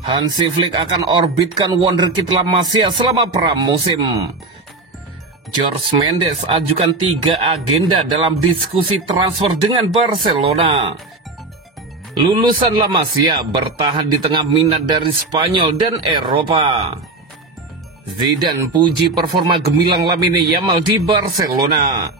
Hansi Flick akan orbitkan wonderkid La Masia selama pramusim. Jorge Mendes ajukan 3 agenda dalam diskusi transfer dengan Barcelona. Lulusan La Masia bertahan di tengah minat dari Spanyol dan Eropa. Zidane puji performa gemilang Lamine Yamal di Barcelona.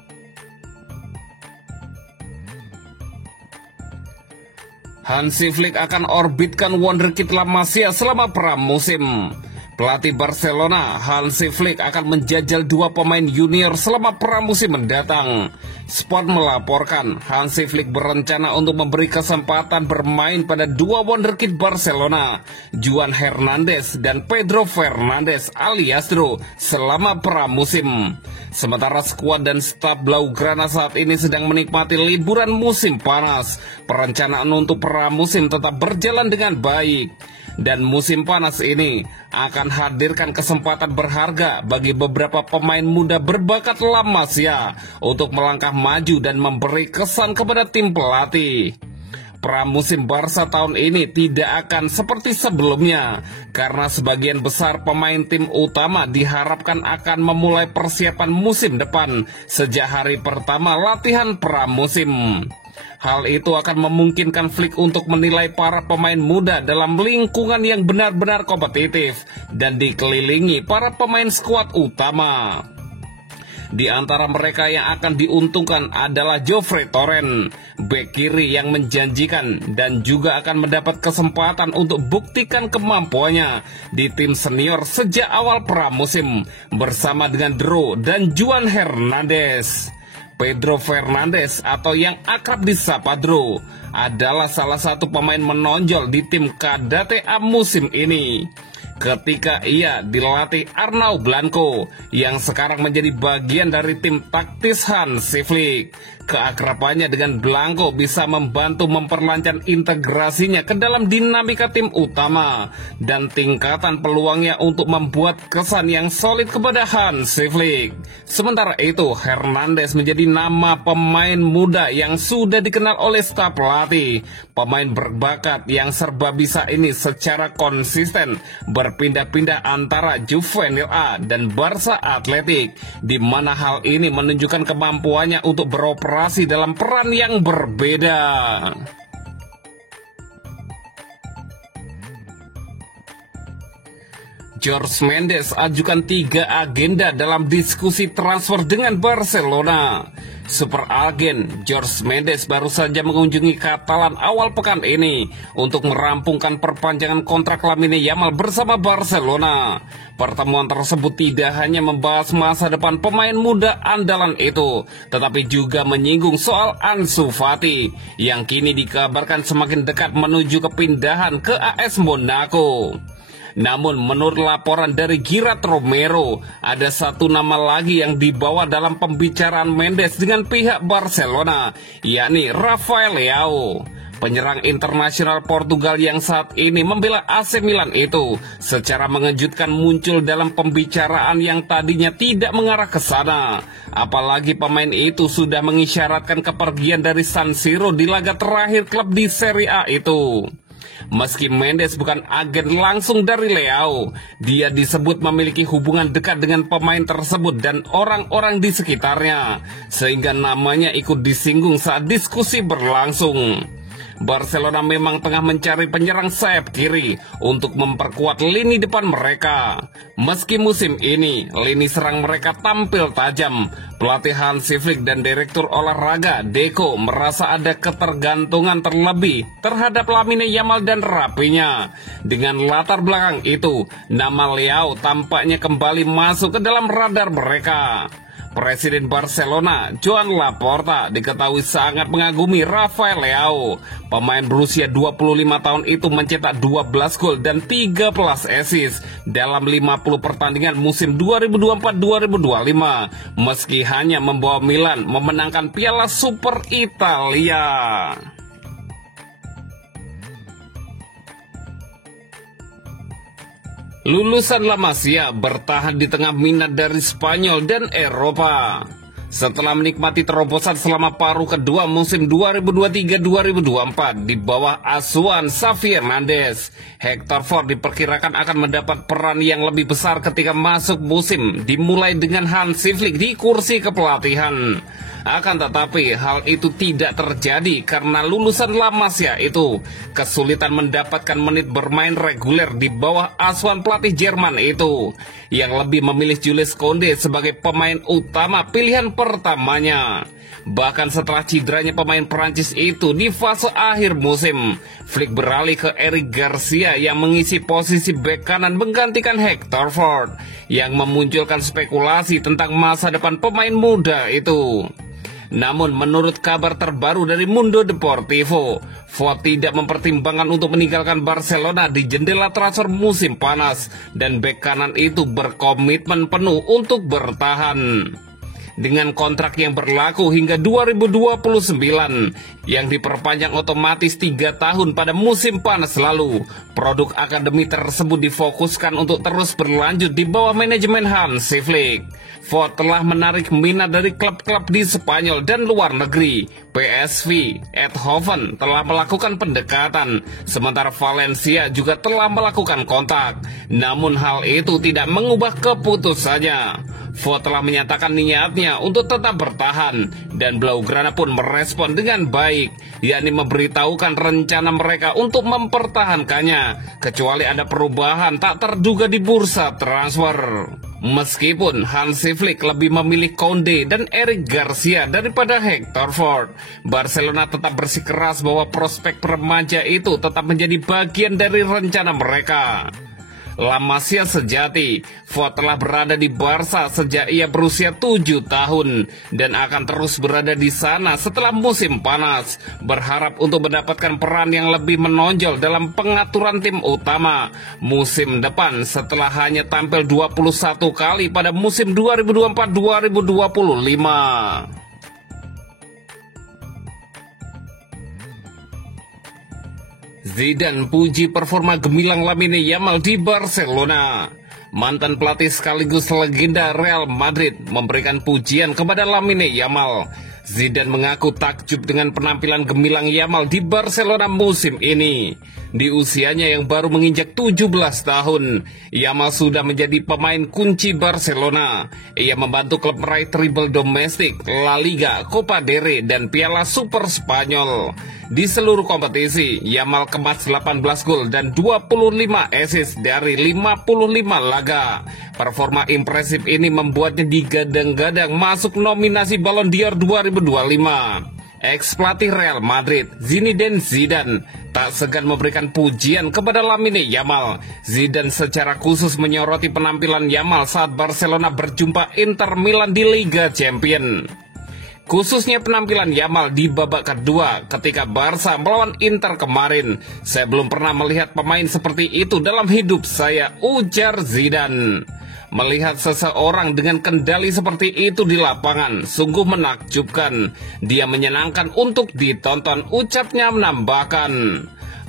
Hansi Flick akan orbitkan wonderkid La Masia selama pramusim. Pelatih Barcelona, Hansi Flick akan menjajal 2 pemain junior selama pramusim mendatang. Sport melaporkan, Hansi Flick berencana untuk memberi kesempatan bermain pada 2 wonderkid Barcelona, Juan Hernandez dan Pedro Fernandes alias Dro, selama pramusim. Sementara skuad dan staf Blaugrana saat ini sedang menikmati liburan musim panas. Perencanaan untuk pramusim tetap berjalan dengan baik. Dan musim panas ini akan hadirkan kesempatan berharga bagi beberapa pemain muda berbakat La Masia untuk melangkah maju dan memberi kesan kepada tim pelatih. Pramusim Barca tahun ini tidak akan seperti sebelumnya karena sebagian besar pemain tim utama diharapkan akan memulai persiapan musim depan sejak hari pertama latihan pramusim. Hal itu akan memungkinkan Flick untuk menilai para pemain muda dalam lingkungan yang benar-benar kompetitif dan dikelilingi para pemain skuad utama. Di antara mereka yang akan diuntungkan adalah Geoffrey Torrent, bek kiri yang menjanjikan dan juga akan mendapat kesempatan untuk buktikan kemampuannya di tim senior sejak awal pramusim bersama dengan Dro dan Juan Hernandez. Pedro Fernandes atau yang akrab disapa Dro adalah salah satu pemain menonjol di tim KDTA musim ini. Ketika ia dilatih Arnau Blanco yang sekarang menjadi bagian dari tim taktis Hansi Flick. Keakrabannya dengan Blanco bisa membantu memperlancar integrasinya ke dalam dinamika tim utama dan tingkatan peluangnya untuk membuat kesan yang solid kepada Hansi Flick. Sementara itu, Hernandez menjadi nama pemain muda yang sudah dikenal oleh staf pelatih. Pemain berbakat yang serba bisa ini secara konsisten berpindah-pindah antara Juvenil A dan Barca Atletik, di mana hal ini menunjukkan kemampuannya untuk beroperasi dalam peran yang berbeda. Jorge Mendes ajukan 3 agenda dalam diskusi transfer dengan Barcelona. Super agen Jorge Mendes baru saja mengunjungi Katalan awal pekan ini untuk merampungkan perpanjangan kontrak Lamine Yamal bersama Barcelona. Pertemuan tersebut tidak hanya membahas masa depan pemain muda andalan itu, tetapi juga menyinggung soal Ansu Fati yang kini dikabarkan semakin dekat menuju kepindahan ke AS Monaco. Namun menurut laporan dari Girat Romero, ada satu nama lagi yang dibawa dalam pembicaraan Mendes dengan pihak Barcelona, yakni Rafael Leao. Penyerang internasional Portugal yang saat ini membela AC Milan itu secara mengejutkan muncul dalam pembicaraan yang tadinya tidak mengarah ke sana. Apalagi pemain itu sudah mengisyaratkan kepergian dari San Siro di laga terakhir klub di Serie A itu. Meski Mendes bukan agen langsung dari Leao, dia disebut memiliki hubungan dekat dengan pemain tersebut dan orang-orang di sekitarnya, sehingga namanya ikut disinggung saat diskusi berlangsung. Barcelona memang tengah mencari penyerang sayap kiri untuk memperkuat lini depan mereka. Meski musim ini lini serang mereka tampil tajam, pelatih Hansi Flick dan direktur olahraga Deco merasa ada ketergantungan terlebih terhadap Lamine Yamal dan rapinya. Dengan latar belakang itu, nama Leao tampaknya kembali masuk ke dalam radar mereka. Presiden Barcelona, Joan Laporta, diketahui sangat mengagumi Rafael Leao. Pemain berusia 25 tahun itu mencetak 12 gol dan 13 assist dalam 50 pertandingan musim 2024-2025, meski hanya membawa Milan memenangkan Piala Super Italia. Lulusan La Masia bertahan di tengah minat dari Spanyol dan Eropa. Setelah menikmati terobosan selama paruh kedua musim 2023-2024 di bawah asuhan Xavi Hernandez, Hector Ford diperkirakan akan mendapat peran yang lebih besar ketika masuk musim dimulai dengan Hansi Flick di kursi kepelatihan. Akan tetapi hal itu tidak terjadi karena lulusan La Masia itu kesulitan mendapatkan menit bermain reguler di bawah asuhan pelatih Jerman itu, yang lebih memilih Jules Koundé sebagai pemain utama pilihan pertamanya. Bahkan setelah cederanya pemain Prancis itu di fase akhir musim, Flick beralih ke Eric Garcia yang mengisi posisi bek kanan menggantikan Hector Ford, yang memunculkan spekulasi tentang masa depan pemain muda itu. Namun menurut kabar terbaru dari Mundo Deportivo, Ford tidak mempertimbangkan untuk meninggalkan Barcelona di jendela transfer musim panas, dan bek kanan itu berkomitmen penuh untuk bertahan. Dengan kontrak yang berlaku hingga 2029 yang diperpanjang otomatis 3 tahun pada musim panas lalu, produk akademi tersebut difokuskan untuk terus berlanjut di bawah manajemen Hansi Flick. Ford telah menarik minat dari klub-klub di Spanyol dan luar negeri. PSV Eindhoven telah melakukan pendekatan, sementara Valencia juga telah melakukan kontak. Namun hal itu tidak mengubah keputusannya. Ford telah menyatakan niatnya untuk tetap bertahan, dan Blaugrana pun merespon dengan baik, yakni memberitahukan rencana mereka untuk mempertahankannya, kecuali ada perubahan tak terduga di bursa transfer. Meskipun Hansi Flick lebih memilih Koundé dan Eric Garcia daripada Hector Ford, Barcelona tetap bersikeras bahwa prospek remaja itu tetap menjadi bagian dari rencana mereka. La Masia sejati, Ford telah berada di Barca sejak ia berusia 7 tahun dan akan terus berada di sana setelah musim panas, berharap untuk mendapatkan peran yang lebih menonjol dalam pengaturan tim utama musim depan setelah hanya tampil 21 kali pada musim 2024-2025. Zidane puji performa gemilang Lamine Yamal di Barcelona. Mantan pelatih sekaligus legenda Real Madrid memberikan pujian kepada Lamine Yamal. Zidane mengaku takjub dengan penampilan gemilang Yamal di Barcelona musim ini. Di usianya yang baru menginjak 17 tahun, Yamal sudah menjadi pemain kunci Barcelona. Ia membantu klub meraih treble domestik, La Liga, Copa del Rey, dan Piala Super Spanyol. Di seluruh kompetisi, Yamal kemas 18 gol dan 25 assist dari 55 laga. Performa impresif ini membuatnya digadang-gadang masuk nominasi Ballon d'Or 2025. Ex-pelatih Real Madrid, Zinedine Zidane, tak segan memberikan pujian kepada Lamine Yamal. Zidane secara khusus menyoroti penampilan Yamal saat Barcelona berjumpa Inter Milan di Liga Champions. Khususnya penampilan Yamal di babak kedua ketika Barca melawan Inter kemarin. Saya belum pernah melihat pemain seperti itu dalam hidup saya, ujar Zidane. Melihat seseorang dengan kendali seperti itu di lapangan sungguh menakjubkan. Dia menyenangkan untuk ditonton, ucapnya menambahkan.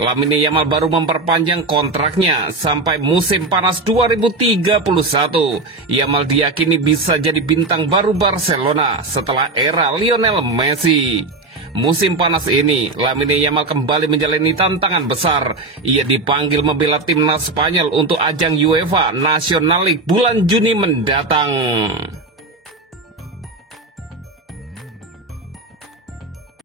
Lamine Yamal baru memperpanjang kontraknya sampai musim panas 2031. Yamal diyakini bisa jadi bintang baru Barcelona setelah era Lionel Messi. Musim panas ini, Lamine Yamal kembali menjalani tantangan besar. Ia dipanggil membela timnas Spanyol untuk ajang UEFA National League bulan Juni mendatang.